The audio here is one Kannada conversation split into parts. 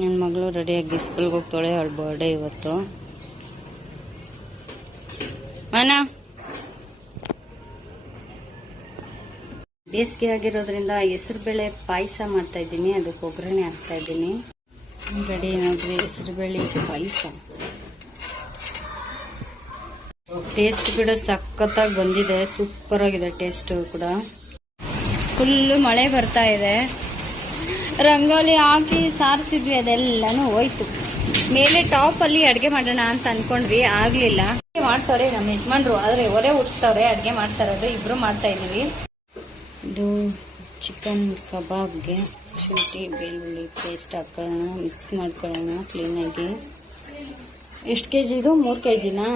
ನನ್ನ ಮಗಳು ರೆಡಿಯಾಗಿ ಸ್ಕೂಲ್ಗೆ ಹೋಗ್ತಾಳೆ. ಅವಳ ಬರ್ಡೇ ಇವತ್ತು. ಬೇಸಿಗೆ ಆಗಿರೋದ್ರಿಂದ ಹೆಸರುಬೇಳೆ ಪಾಯಸ ಮಾಡ್ತಾ ಇದ್ದೀನಿ. ಅದಕ್ಕೆ ಒಗ್ಗರಣೆ ಹಾಕ್ತಾ ಇದ್ದೀನಿ. ರೆಡಿ ನೋಡ್ರಿ, ಹೆಸರುಬೇಳೆ ಪಾಯಸ. ಟೇಸ್ಟ್ ಕೂಡ ಸಖತ್ತಾಗಿ ಬಂದಿದೆ. ಸೂಪರ್ ಆಗಿದೆ ಟೇಸ್ಟ್ ಕೂಡ. ಫುಲ್ಲು ಮಳೆ ಬರ್ತಾ ಇದೆ. ರಂಗೋಲಿ ಹಾಕಿ ಸಾರಿಸಿದ್ವಿ, ಅದೆಲ್ಲಾನು ಹೋಯ್ತು. ಮೇಲೆ ಟಾಪ್ ಅಲ್ಲಿ ಅಡ್ಗೆ ಮಾಡೋಣ ಅಂತ ಅನ್ಕೊಂಡ್ವಿ, ಆಗ್ಲಿಲ್ಲ. ಮಾಡ್ತವ್ರೆ ನಮ್ಮ ಯಜಮಾನ್ರು, ಆದ್ರೆ ಒರೆ ಉರ್ಸ್ತವ್ರೆ. ಅಡ್ಗೆ ಮಾಡ್ತಾ ಇರೋದು ಇಬ್ರು ಮಾಡ್ತಾ ಇದೀವಿ. ಇದು ಚಿಕನ್ ಕಬಾಬ್ಗೆ ಶುಂಠಿ ಬೆಳ್ಳುಳ್ಳಿ ಪೇಸ್ಟ್ ಹಾಕೊಳ್ಳೋಣ, ಮಿಕ್ಸ್ ಮಾಡ್ಕೊಳ್ಳೋಣ ಕ್ಲೀನಾಗಿ. ಎಷ್ಟು ಕೆಜಿ ಇದು? 3 ಕೆಜಿನಾ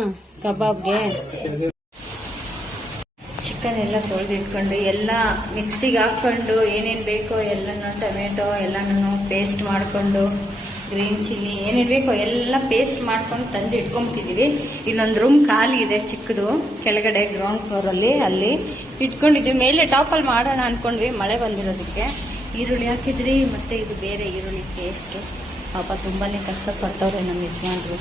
ಕಬಾಬ್ಗೆ? ಚಿಕನ್ ಎಲ್ಲ ತೊಳೆದಿಟ್ಕೊಂಡು ಎಲ್ಲ ಮಿಕ್ಸಿಗೆ ಹಾಕ್ಕೊಂಡು ಏನೇನು ಬೇಕೋ ಎಲ್ಲನೂ, ಟೊಮೆಟೊ ಎಲ್ಲನೂ ಪೇಸ್ಟ್ ಮಾಡಿಕೊಂಡು, ಗ್ರೀನ್ ಚಿಲ್ಲಿ ಏನೇನು ಬೇಕೋ ಎಲ್ಲ ಪೇಸ್ಟ್ ಮಾಡ್ಕೊಂಡು ತಂದು ಇಟ್ಕೊಂಬಿಟ್ಟಿದ್ದೀವಿ. ಇನ್ನೊಂದು ರೂಮ್ ಖಾಲಿ ಇದೆ ಚಿಕ್ಕದು, ಕೆಳಗಡೆ ಗ್ರೌಂಡ್ ಫ್ಲೋರಲ್ಲಿ, ಅಲ್ಲಿ ಇಟ್ಕೊಂಡಿದ್ವಿ. ಮೇಲೆ ಟಾಪಲ್ಲಿ ಮಾಡೋಣ ಅಂದ್ಕೊಂಡ್ವಿ, ಮಳೆ ಬಂದಿರೋದಕ್ಕೆ. ಈರುಳ್ಳಿ ಹಾಕಿದ್ರಿ, ಮತ್ತೆ ಇದು ಬೇರೆ ಈರುಳ್ಳಿ ಪೇಸ್ಟ್. ಪಾಪ ತುಂಬಾನೇ ಕಷ್ಟಪಡ್ತವ್ರೆ ನಮ್ಮ ಯಜಮಾನ್ರು.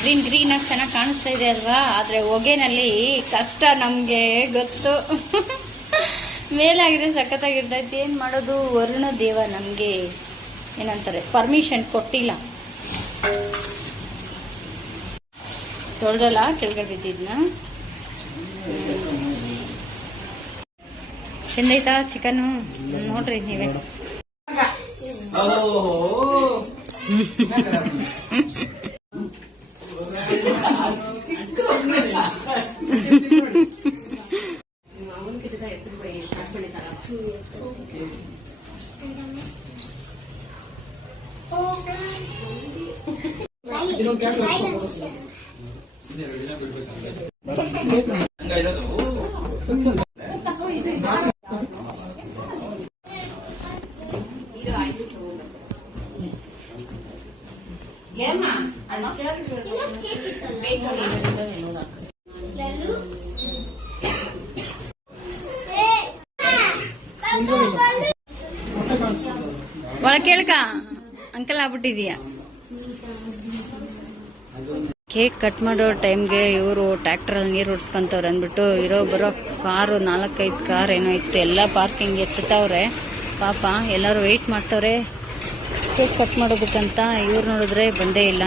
ಗ್ರೀನ್ ಗ್ರೀನ್ ಆಗಿ ಚೆನ್ನಾಗಿ ಕಾಣಿಸ್ತಾ ಇದೆ ಅಲ್ವಾ? ಆದ್ರೆ ಹೊಗೆನಲ್ಲಿ ಕಷ್ಟ ನಮ್ಗೆ ಗೊತ್ತು. ಮೇಲಾಗಿದೆ ಸಖತ್ತಾಗಿರ್ತೈತಿ. ಏನ್ ಮಾಡೋದು, ವರುಣ ದೇವ ನಮ್ಗೆ ಏನಂತಾರೆ ಪರ್ಮಿಷನ್ ಕೊಟ್ಟಿಲ್ಲ. ತೊಳ್ದಲ್ಲ ಕೆಳಗಡೆ ಬಿದ್ದಿದ್ನ. ಚೆಂದೈತಾ ಚಿಕನ್? ನೋಡ್ರಿ ನೀವೇ. ಒಳ ಕೇಳ್ಕ ಅಂಕಲ್ ಆಗ್ಬಿಟ್ಟಿದೀಯ. ಕೇಕ್ ಕಟ್ ಮಾಡೋ ಟೈಮ್ಗೆ ಇವರು ಟ್ರ್ಯಾಕ್ಟರಲ್ಲಿ ನೀರು ಹೊಡ್ಸ್ಕೊಂತವ್ರೆ ಅಂದ್ಬಿಟ್ಟು ಇರೋ ಬರೋ ಕಾರು 4-5 ಕಾರ್ ಏನೋ ಇತ್ತು, ಎಲ್ಲ ಪಾರ್ಕಿಂಗ್ ಎತ್ತವ್ರೆ. ಪಾಪ ಎಲ್ಲರೂ ವೆಯ್ಟ್ ಮಾಡ್ತವ್ರೆ ಕೇಕ್ ಕಟ್ ಮಾಡೋದಕ್ಕಂತ. ಇವ್ರು ನೋಡಿದ್ರೆ ಬಂದೇ ಇಲ್ಲ.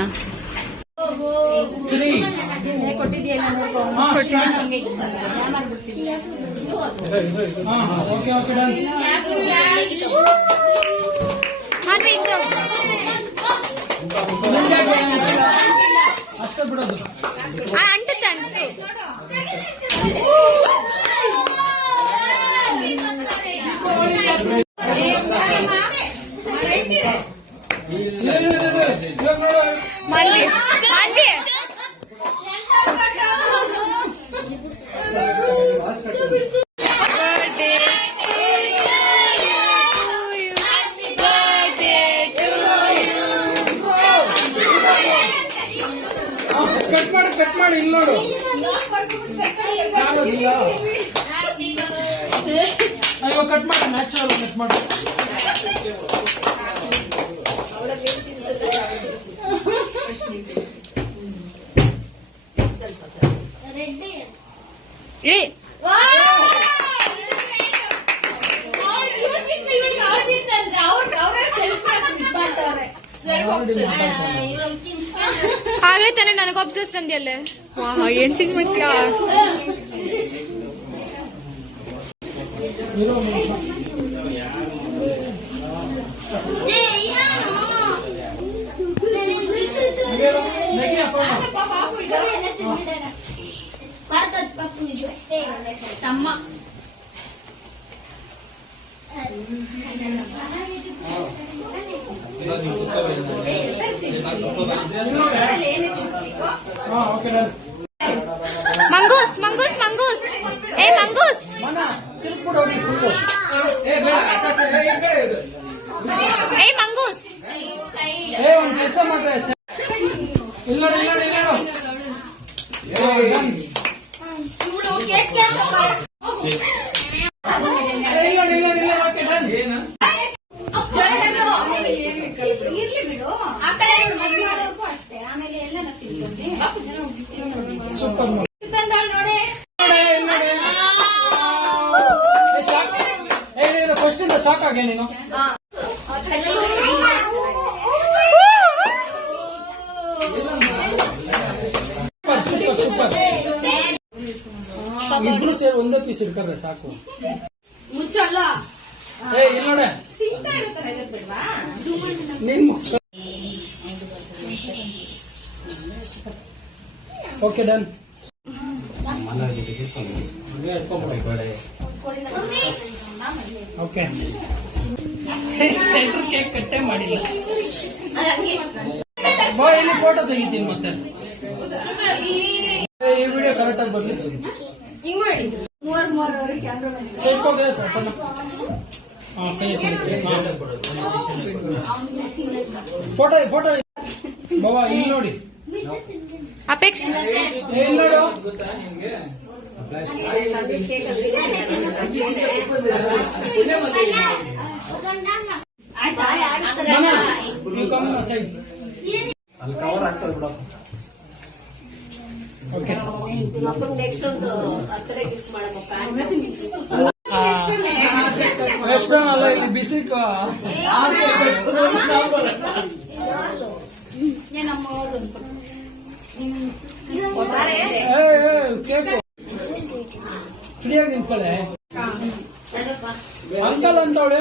ಕಟ್ ಮಾಡಿ ಇಲ್ಲಿ ನೋಡು. ಅಯ್ಯೋ ಕಟ್ ಮಾಡಿ, ನ್ಯಾಚುರಲ್ ಕಟ್ ಮಾಡಿ. ಹಾಗೆ ತಾನೆ ನನಗೆ ಅಬ್ಸಸ್ ಅಂದ್ಯಲ್ಲೇ. ಏನ್ ಚೇಂಜ್ ಮಾಡ್ತೀಯ? ತಮ್ಮ ಮಂಗೂಸ್ ಮಂಗೂಸ್ ಮಂಗೂಸ್. ಏ ಮಂಗೂಸ್, ಏ ಮಂಗೂಸ್. ಒಂದ್ ಕೆಲಸ ಮಾಡ್ರೆ ಇಲ್ಲ ಇಷ್ಟಿಂದ ಶಾಕ್ ಆಗಿ ನೀನು. Super super. ಇಬ್ರು ಸೇರಿ ಒಂದೇ ಪೀಸ್ ಇಟ್ಕೊಂಡ್ರೆ ಸಾಕು. ಮುಚ್ಚಲ್ಲ. ಇಲ್ಲಿ ನೋಡೆ ನೀನ್ ಮುಚ್ಚ. Okay done. Okay centre cake ಕಟ್ಟೆ ಮಾಡಿಲ್ಲ. ಬಾ ಇಲ್ಲಿ ಫೋಟೋ ತೆಗಿತೀನಿ ಮತ್ತೆ. ಈ ವಿಡಿಯೋ ಕರೆಕ್ಟ್ ಆಗಿ ಬರ್ಲಿ. ಫೋಟೋ ಫೋಟೋ ಬಾಬಾ ಇಲ್ಲಿ ನೋಡಿ. ಅಪೇಕ್ಷೆ ಇಲ್ಲಿ ನೋಡು. ಓಕೆ ವೆಸ್ಟರ್ನ್ ಅಲ್ಲ, ಇಲ್ಲಿ ಬಿಸಿ ಕೇಕು ಫ್ರೀಯಾಗಿ ನಿಂತ್ಕೊಳ್ಳೆ. ಅಂಕಲ್ ಅಂತ ಅವಳು